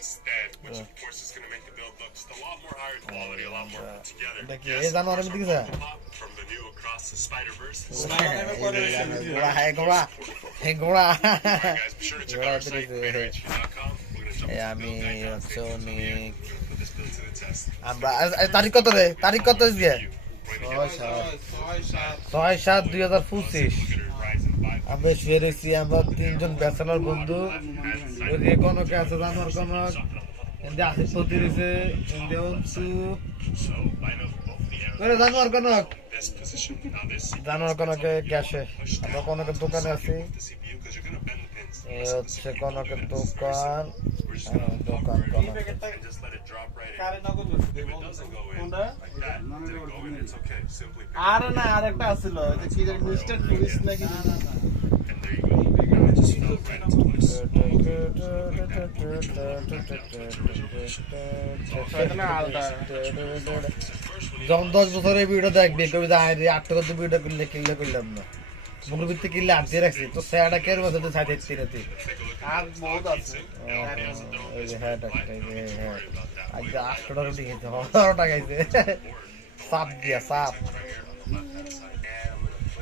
instead, which of course is going to make the build look just a lot more higher quality, a lot more put together. দেখি এই জানোয়ারের মধ্যে কি যায় From the new Across the Spider-Verse. ঘোড়া হ্যাঁ ঘোড়া হে ঘোড়া Alright guys, be sure to check out our site, manorhq.com. We're going to jump এই into আমি the build হচ্ছে now. অনেক Put this build to the test. আমরা তারিখ কত রে তারিখ কত দিয়ে ছয় সাত 2025 আমরা শুয়ে রয়েছি আমরা তিনজন ব্যাচেলর বন্ধু ওই কনক আছে জানোয়ার কনক এতে আসিফ সৌদি রয়েছে এতে অংশু জানোয়ার কনক জানোয়ার কনকে গ্যাসে আমরা কনকের দোকানে আছি এ হচ্ছে কনকের দোকান দোকান কনক আর না আরেকটা আছিল কি যে মিস্টার টুরিস্ট নাকি যখন 10 বছরের ভিডিও দেখবি কবি যে আরে 8 টাকা ভিডিও করলে কিনলে করলাম না মুখের ভিতরে কিনলে আনতে রাখছি তো সেটা কের বছর তো সাইড দেখতে রেতে আর বহুত আছে এই যে হ্যাঁ হ্যাঁ আজ 8 টাকা রুটি খেতে 18 টাকা খাইছে সাপ দিয়া সাপ